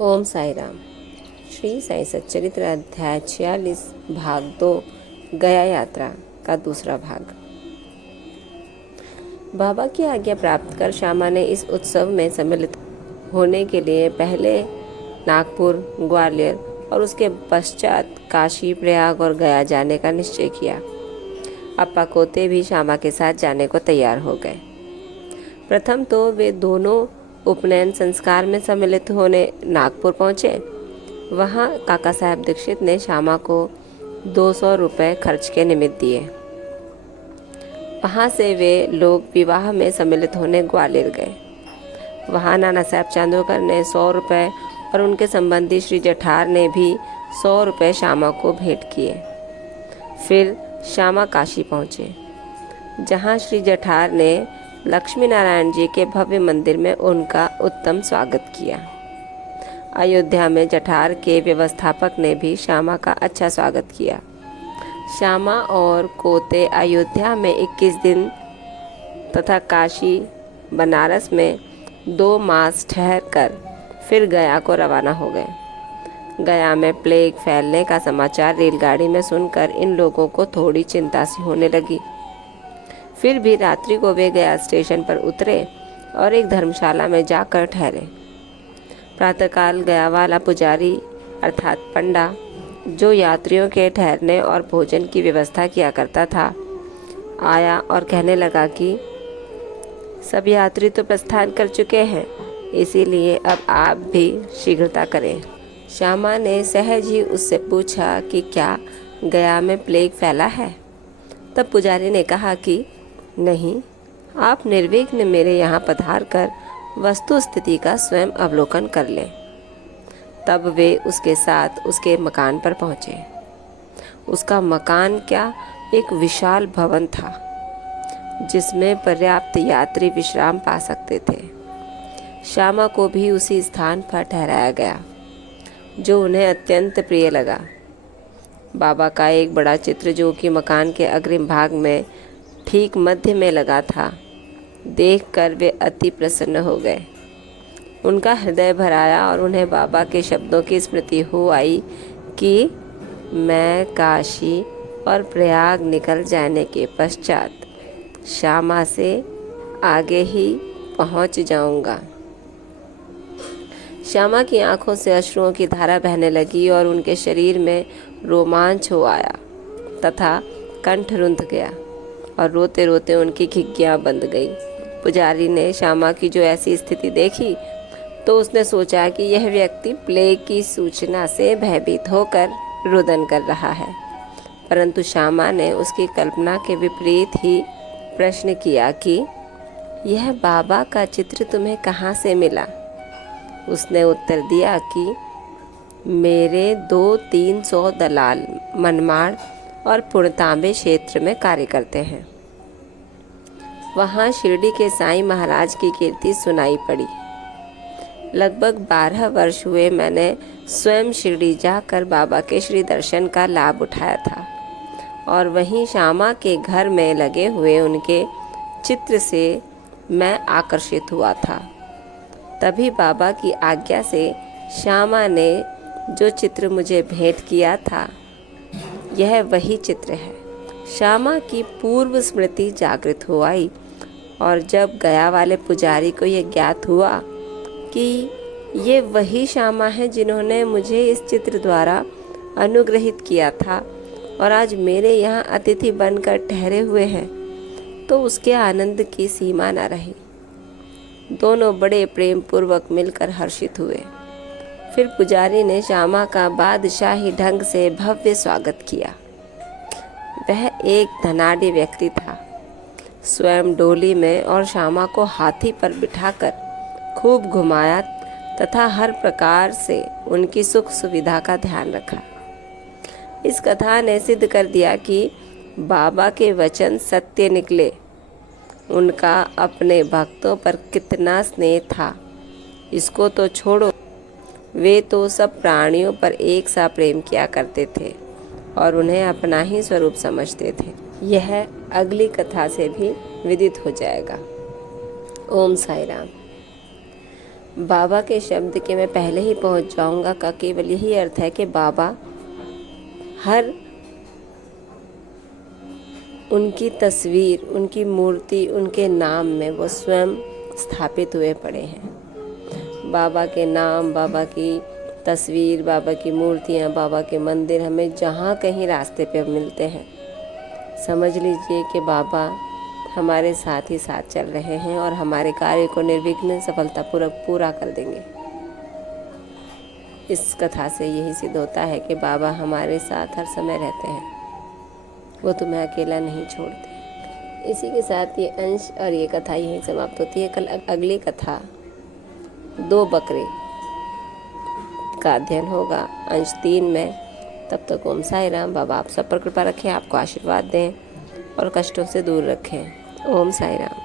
ओम साई राम। श्री साई सच्चरित्र अध्याय 46 भाग 2 गया यात्रा का दूसरा भाग। बाबा की आज्ञा प्राप्त कर श्यामा ने इस उत्सव में सम्मिलित होने के लिए पहले नागपुर, ग्वालियर और उसके पश्चात काशी, प्रयाग और गया जाने का निश्चय किया। अप्पा कोते भी श्यामा के साथ जाने को तैयार हो गए। प्रथम तो वे दोनों उपनयन संस्कार में सम्मिलित होने नागपुर पहुंचे। वहां काका साहब दीक्षित ने श्यामा को 200 रुपये खर्च के निमित्त दिए। वहां से वे लोग विवाह में सम्मिलित होने ग्वालियर गए। वहां नाना साहब चांदोकर ने 100 रुपये और उनके संबंधी श्री जठार ने भी 100 रुपये श्यामा को भेंट किए। फिर श्यामा काशी पहुंचे, जहां श्री जठार ने लक्ष्मी नारायण जी के भव्य मंदिर में उनका उत्तम स्वागत किया। अयोध्या में जठार के व्यवस्थापक ने भी श्यामा का अच्छा स्वागत किया। श्यामा और कोते अयोध्या में 21 दिन तथा काशी, बनारस में 2 मास ठहर कर फिर गया को रवाना हो गए। गया में प्लेग फैलने का समाचार रेलगाड़ी में सुनकर इन लोगों को थोड़ी चिंता सी होने लगी। फिर भी रात्रि को वे गया स्टेशन पर उतरे और एक धर्मशाला में जाकर ठहरे। प्रातःकाल गया वाला पुजारी अर्थात पंडा, जो यात्रियों के ठहरने और भोजन की व्यवस्था किया करता था, आया और कहने लगा कि सब यात्री तो प्रस्थान कर चुके हैं, इसीलिए अब आप भी शीघ्रता करें। श्यामा ने सहज ही उससे पूछा कि क्या गया में प्लेग फैला है। तब पुजारी ने कहा कि नहीं, आप निर्विघ्न मेरे यहाँ पधार कर वस्तु स्थिति का स्वयं अवलोकन कर लें। तब वे उसके साथ उसके मकान पर पहुँचे। उसका मकान क्या, एक विशाल भवन था, जिसमें पर्याप्त यात्री विश्राम पा सकते थे। श्यामा को भी उसी स्थान पर ठहराया गया, जो उन्हें अत्यंत प्रिय लगा। बाबा का एक बड़ा चित्र, जो कि मकान के अग्रिम भाग में ठीक मध्य में लगा था, देखकर वे अति प्रसन्न हो गए। उनका हृदय भर आया और उन्हें बाबा के शब्दों की स्मृति हो आई कि मैं काशी और प्रयाग निकल जाने के पश्चात श्यामा से आगे ही पहुंच जाऊंगा। श्यामा की आंखों से अश्रुओं की धारा बहने लगी और उनके शरीर में रोमांच हो आया तथा कंठ रुंध गया और रोते रोते उनकी खिग्गियाँ बंद गई। पुजारी ने श्यामा की जो ऐसी स्थिति देखी तो उसने सोचा कि यह व्यक्ति प्लेग की सूचना से भयभीत होकर रुदन कर रहा है, परंतु श्यामा ने उसकी कल्पना के विपरीत ही प्रश्न किया कि यह बाबा का चित्र तुम्हें कहाँ से मिला। उसने उत्तर दिया कि मेरे 200-300 दलाल मनमाड़ और पुणतांबे क्षेत्र में कार्य करते हैं। वहाँ शिरडी के साईं महाराज की कीर्ति सुनाई पड़ी। लगभग 12 वर्ष हुए मैंने स्वयं शिरडी जाकर बाबा के श्री दर्शन का लाभ उठाया था और वहीं श्यामा के घर में लगे हुए उनके चित्र से मैं आकर्षित हुआ था। तभी बाबा की आज्ञा से श्यामा ने जो चित्र मुझे भेंट किया था, यह वही चित्र है। श्यामा की पूर्व स्मृति जागृत हो आई और जब गया वाले पुजारी को यह ज्ञात हुआ कि ये वही श्यामा है जिन्होंने मुझे इस चित्र द्वारा अनुग्रहित किया था और आज मेरे यहाँ अतिथि बनकर ठहरे हुए हैं, तो उसके आनंद की सीमा न रही। दोनों बड़े प्रेम पूर्वक मिलकर हर्षित हुए। फिर पुजारी ने श्यामा का बादशाही ढंग से भव्य स्वागत किया। वह एक धनाढ्य व्यक्ति था। स्वयं डोली में और श्यामा को हाथी पर बिठाकर खूब घुमाया तथा हर प्रकार से उनकी सुख सुविधा का ध्यान रखा। इस कथा ने सिद्ध कर दिया कि बाबा के वचन सत्य निकले। उनका अपने भक्तों पर कितना स्नेह था, इसको तो छोड़ो, वे तो सब प्राणियों पर एक सा प्रेम किया करते थे और उन्हें अपना ही स्वरूप समझते थे। यह अगली कथा से भी विदित हो जाएगा। ओम साई राम। बाबा के शब्द के मैं पहले ही पहुंच जाऊंगा का केवल यही अर्थ है कि बाबा हर उनकी तस्वीर, उनकी मूर्ति, उनके नाम में वो स्वयं स्थापित हुए पड़े हैं। बाबा के नाम, बाबा की तस्वीर, बाबा की मूर्तियाँ, बाबा के मंदिर हमें जहाँ कहीं रास्ते पे मिलते हैं, समझ लीजिए कि बाबा हमारे साथ ही साथ चल रहे हैं और हमारे कार्य को निर्विघ्न सफलतापूर्वक पूरा कर देंगे। इस कथा से यही सिद्ध होता है कि बाबा हमारे साथ हर समय रहते हैं, वो तुम्हें अकेला नहीं छोड़ते। इसी के साथ ये अंश और ये कथा यहीं समाप्त होती है। कल अगली कथा 2 बकरे का अध्ययन होगा अंश 3 में। तब तक ओम साई राम। बाबा आप सब पर कृपा रखें, आपको आशीर्वाद दें और कष्टों से दूर रखें। ओम साई राम।